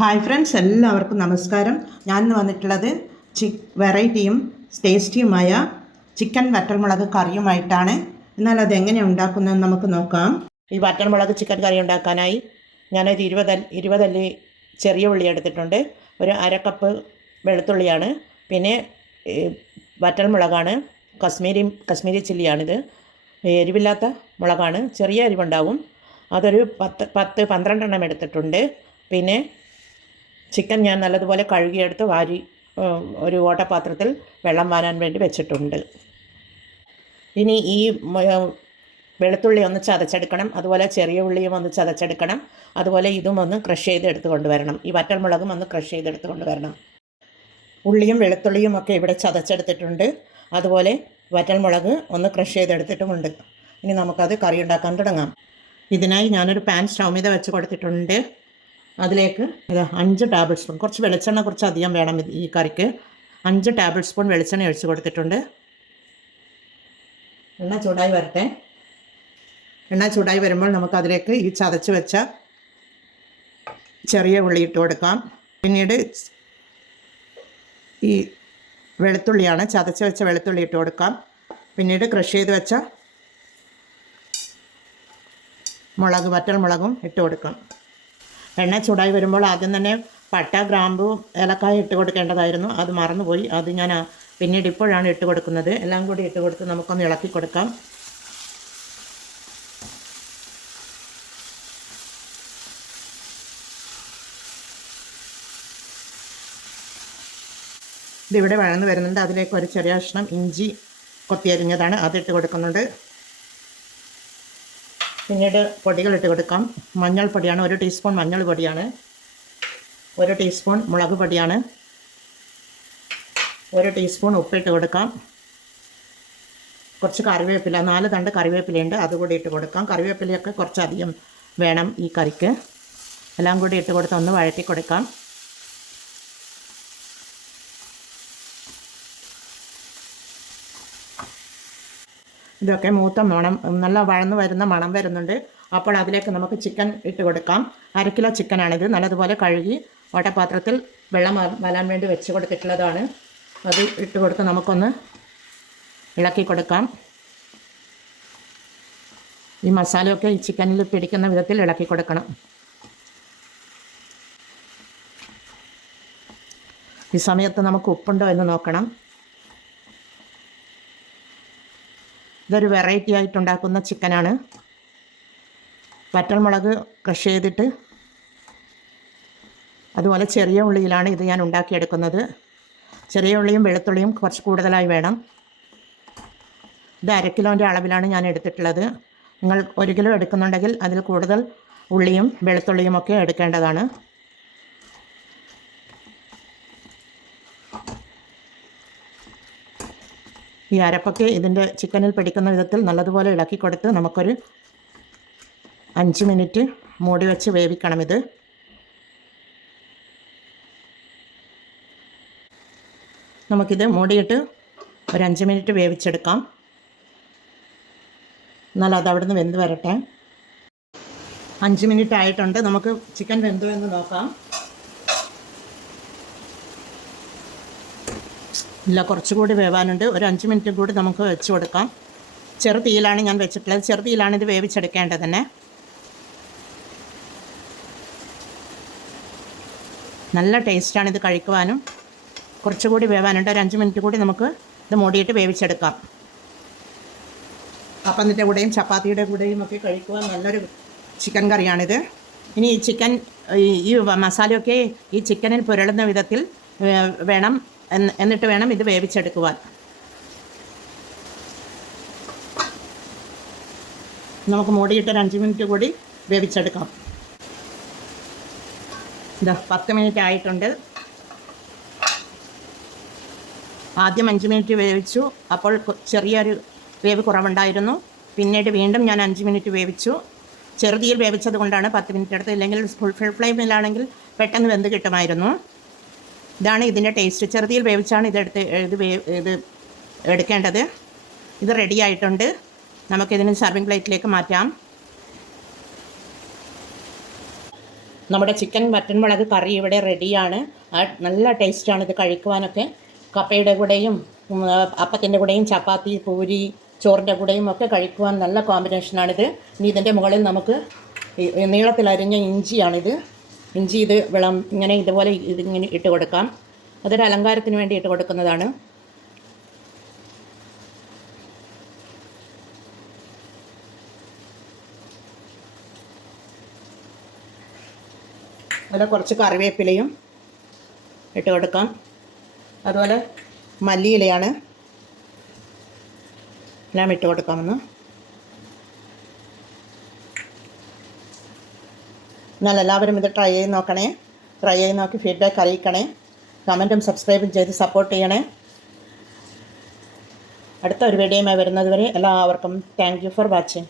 Hi friends, എല്ലാവർക്കും നമസ്കാരം. ഞാൻ ഇന്ന് വന്നിട്ടുള്ളത് വെറൈറ്റിയും ടേസ്റ്റിയുമായ ചിക്കൻ വറ്റൽമുളക് കറിയുമായിട്ടാണ്. എന്നാൽ അതെങ്ങനെ ഉണ്ടാക്കുന്നതെന്ന് നമുക്ക് നോക്കാം. ഈ വറ്റൽമുളക് ചിക്കൻ കറി ഉണ്ടാക്കാനായി ഞാനൊരു 20 അല്ലി ചെറിയ ഉള്ളി എടുത്തിട്ടുണ്ട്. ഒരു അരക്കപ്പ് വെളുത്തുള്ളിയാണ്. പിന്നെ വറ്റൽമുളകാണ്. കശ്മീരി ചില്ലിയാണിത്. എരിവില്ലാത്ത മുളകാണ്. ചെറിയ എരിവുണ്ടാവും. അതൊരു 10-12 എണ്ണം എടുത്തിട്ടുണ്ട്. പിന്നെ ചിക്കൻ ഞാൻ നല്ലതുപോലെ കഴുകിയെടുത്ത് വാരി ഒരു ഓട്ടപാത്രത്തിൽ വെള്ളം വാരാൻ വേണ്ടി വെച്ചിട്ടുണ്ട്. ഇനി ഈ വെളുത്തുള്ളി ഒന്ന് ചതച്ചെടുക്കണം. അതുപോലെ ചെറിയ ഉള്ളിയും ഒന്ന് ചതച്ചെടുക്കണം. അതുപോലെ ഇതും ഒന്ന് ക്രഷ് ചെയ്തെടുത്ത് കൊണ്ടുവരണം. ഈ വറ്റൽമുളകും ഒന്ന് ക്രഷ് ചെയ്തെടുത്ത് കൊണ്ടുവരണം. ഉള്ളിയും വെളുത്തുള്ളിയും ഒക്കെ ഇവിടെ ചതച്ചെടുത്തിട്ടുണ്ട്. അതുപോലെ വറ്റൽമുളക് ഒന്ന് ക്രഷ് ചെയ്തെടുത്തിട്ടുമുണ്ട്. ഇനി നമുക്കത് കറി ഉണ്ടാക്കാൻ തുടങ്ങാം. ഇതിനായി ഞാനൊരു പാൻ സ്റ്റൗ മീത വെച്ച് കൊടുത്തിട്ടുണ്ട്. അതിലേക്ക് 5 ടേബിൾ സ്പൂൺ, കുറച്ച് വെളിച്ചെണ്ണ കുറച്ച് അധികം വേണം ഈ കറിക്ക്. 5 ടേബിൾ സ്പൂൺ വെളിച്ചെണ്ണ ഒഴിച്ച് കൊടുത്തിട്ടുണ്ട്. എണ്ണ ചൂടായി വരട്ടെ. എണ്ണ ചൂടായി വരുമ്പോൾ നമുക്കതിലേക്ക് ഈ ചതച്ച് വെച്ച ചെറിയ ഉള്ളി ഇട്ട് കൊടുക്കാം. പിന്നീട് ഈ വെളുത്തുള്ളിയാണ്, ചതച്ച് വെച്ച വെളുത്തുള്ളി ഇട്ട് കൊടുക്കാം. പിന്നീട് ക്രഷ് ചെയ്ത് വെച്ച വറ്റൽമുളകും ഇട്ട് കൊടുക്കാം. എണ്ണ ചൂടായി വരുമ്പോൾ ആദ്യം തന്നെ പട്ട, ഗ്രാമ്പു, ഏലക്കായ ഇട്ട് കൊടുക്കേണ്ടതായിരുന്നു. അത് മറന്നുപോയി. അത് ഞാൻ പിന്നീട് ഇപ്പോഴാണ് ഇട്ട് കൊടുക്കുന്നത്. എല്ലാം കൂടി ഇട്ട് കൊടുത്ത് നമുക്കൊന്ന് ഇളക്കി കൊടുക്കാം. ഇതിവിടെ വഴന്ന് വരുന്നുണ്ട്. അതിലേക്ക് ഒരു ചെറിയ കഷ്ണം ഇഞ്ചി കൊത്തിയരിഞ്ഞതാണ്, അതിട്ട് കൊടുക്കുന്നുണ്ട്. പിന്നീട് പൊടികൾ ഇട്ട് കൊടുക്കാം. മഞ്ഞൾപ്പൊടിയാണ്, 1 ടീസ്പൂൺ മഞ്ഞൾ പൊടിയാണ്. 1 ടീസ്പൂൺ മുളക് പൊടിയാണ്. 1 ടീസ്പൂൺ ഉപ്പിട്ട് കൊടുക്കാം. കുറച്ച് കറിവേപ്പില, 4 തണ്ട് കറിവേപ്പിലയുണ്ട്, അതുകൂടി ഇട്ട് കൊടുക്കാം. കറിവേപ്പിലയൊക്കെ കുറച്ചധികം വേണം ഈ കറിക്ക്. എല്ലാം കൂടി ഇട്ട് കൊടുത്ത് ഒന്ന് വഴറ്റി കൊടുക്കാം. ഇതൊക്കെ മൂത്ത മണം, നല്ല വഴന്ന് വരുന്ന മണം വരുന്നുണ്ട്. അപ്പോൾ അതിലേക്ക് നമുക്ക് ചിക്കൻ ഇട്ട് കൊടുക്കാം. 1/2 കിലോ ചിക്കനാണിത്. നല്ലതുപോലെ കഴുകി ഓട്ടപാത്രത്തിൽ വെള്ളം വരാൻ വേണ്ടി വെച്ച് കൊടുത്തിട്ടുള്ളതാണ്. അത് ഇട്ട് കൊടുത്ത് നമുക്കൊന്ന് ഇളക്കി കൊടുക്കാം. ഈ മസാലയൊക്കെ ഈ ചിക്കനിൽ പിടിക്കുന്ന വിധത്തിൽ ഇളക്കി കൊടുക്കണം. ഈ സമയത്ത് നമുക്ക് ഉപ്പുണ്ടോ എന്ന് നോക്കണം. ഇതൊരു വെറൈറ്റി ആയിട്ടുണ്ടാക്കുന്ന ചിക്കനാണ്. വറ്റൽമുളക് ക്രഷ് ചെയ്തിട്ട് അതുപോലെ ചെറിയ ഉള്ളിയിലാണ് ഇത് ഞാൻ ഉണ്ടാക്കിയെടുക്കുന്നത്. ചെറിയ ഉള്ളിയും വെളുത്തുള്ളിയും കുറച്ച് കൂടുതലായി വേണം. ഇത് 1/2 കിലോൻ്റെ അളവിലാണ് ഞാൻ എടുത്തിട്ടുള്ളത്. നിങ്ങൾ 1 കിലോ എടുക്കുന്നുണ്ടെങ്കിൽ അതിൽ കൂടുതൽ ഉള്ളിയും വെളുത്തുള്ളിയും ഒക്കെ എടുക്കേണ്ടതാണ്. ഈ അരപ്പൊക്കെ ഇതിൻ്റെ ചിക്കനിൽ പിടിക്കുന്ന വിധത്തിൽ നല്ലതുപോലെ ഇളക്കി കൊടുത്ത് നമുക്കൊരു 5 മിനിറ്റ് മൂടി വെച്ച് വേവിക്കണം. ഇത് നമുക്കിത് മൂടിയിട്ട് ഒരു 5 മിനിറ്റ് വേവിച്ചെടുക്കാം. എന്നാൽ അത് അവിടെ നിന്ന് വെന്ത് വരട്ടെ. 5 മിനിറ്റ് ആയിട്ടുണ്ട്. നമുക്ക് ചിക്കൻ വെന്തോ എന്ന് നോക്കാം. ഇല്ല, കുറച്ചുകൂടി വേവാനുണ്ട്. ഒരു 5 മിനിറ്റ് കൂടി നമുക്ക് വെച്ച് കൊടുക്കാം. ചെറുതീയിലാണ് ഞാൻ വെച്ചിട്ടുള്ളത്. ചെറുതീയിലാണ് ഇത് വേവിച്ചെടുക്കേണ്ടത് തന്നെ. നല്ല ടേസ്റ്റാണ് ഇത് കഴിക്കുവാനും. കുറച്ചുകൂടി വേവാനുണ്ട്. ഒരു 5 മിനിറ്റ് കൂടി നമുക്ക് ഇത് മൂടിയിട്ട് വേവിച്ചെടുക്കാം. അപ്പത്തിൻ്റെ കൂടെയും ചപ്പാത്തിയുടെ കൂടെയും ഒക്കെ കഴിക്കുവാൻ നല്ലൊരു ചിക്കൻ കറിയാണിത്. ഇനി ഈ ചിക്കൻ ഈ മസാലയൊക്കെ ഈ ചിക്കനിൽ പുരളുന്ന വിധത്തിൽ വേണം, എന്നിട്ട് വേണം ഇത് വേവിച്ചെടുക്കുവാൻ. നമുക്ക് മൂടിയിട്ട് ഒരു 5 മിനിറ്റ് കൂടി വേവിച്ചെടുക്കാം. ഇതാ 10 മിനിറ്റ് ആയിട്ടുണ്ട്. ആദ്യം 5 മിനിറ്റ് വേവിച്ചു. അപ്പോൾ ചെറിയൊരു വേവ് കുറവുണ്ടായിരുന്നു. പിന്നീട് വീണ്ടും ഞാൻ 5 മിനിറ്റ് വേവിച്ചു. ചെറുതീയിൽ വേവിച്ചത് കൊണ്ടാണ് 10 മിനിറ്റ് എടുത്തത്. ഇല്ലെങ്കിൽ ഫുൾ ഫ്ലെയിമിലാണെങ്കിൽ പെട്ടെന്ന് വെന്ത് കിട്ടുമായിരുന്നു. ഇതാണ് ഇതിൻ്റെ ടേസ്റ്റ്. ചെറുതീയിൽ വേവിച്ചാണ് ഇത് എടുക്കേണ്ടത്. ഇത് റെഡി ആയിട്ടുണ്ട്. നമുക്കിതിന് സർവിങ് പ്ലേറ്റിലേക്ക് മാറ്റാം. നമ്മുടെ ചിക്കൻ വറ്റൻമുളക് കറി ഇവിടെ റെഡിയാണ്. നല്ല ടേസ്റ്റാണ് ഇത് കഴിക്കുവാനൊക്കെ. കപ്പയുടെ കൂടെയും അപ്പത്തിൻ്റെ കൂടെയും ചപ്പാത്തി, പൂരി, ചോറിൻ്റെ കൂടെയും ഒക്കെ കഴിക്കുവാൻ നല്ല കോമ്പിനേഷനാണിത്. ഇനി ഇതിൻ്റെ മുകളിൽ നമുക്ക് നീളത്തിലരിഞ്ഞ ഇഞ്ചിയാണിത്. ഇഞ്ചി ഇത് ഇങ്ങനെ ഇതുപോലെ ഇതിങ്ങനെ ഇട്ട് കൊടുക്കാം. അതൊരു അലങ്കാരത്തിന് വേണ്ടി ഇട്ട് കൊടുക്കുന്നതാണ്. അതുപോലെ കുറച്ച് കറിവേപ്പിലയും ഇട്ട് കൊടുക്കാം. അതുപോലെ മല്ലിയിലയാണ് എല്ലാം ഇട്ട് കൊടുക്കാമെന്ന്. എന്നാൽ എല്ലാവരും ഇത് ട്രൈ ചെയ്ത് നോക്കണേ. ട്രൈ ചെയ്ത് നോക്കി ഫീഡ്ബാക്ക് അറിയിക്കണേ. കമൻറ്റും സബ്സ്ക്രൈബും ചെയ്ത് സപ്പോർട്ട് ചെയ്യണേ. അടുത്ത ഒരു വീഡിയോയുമായി വരുന്നത് വരെ എല്ലാവർക്കും താങ്ക് യു ഫോർ വാച്ചിങ്.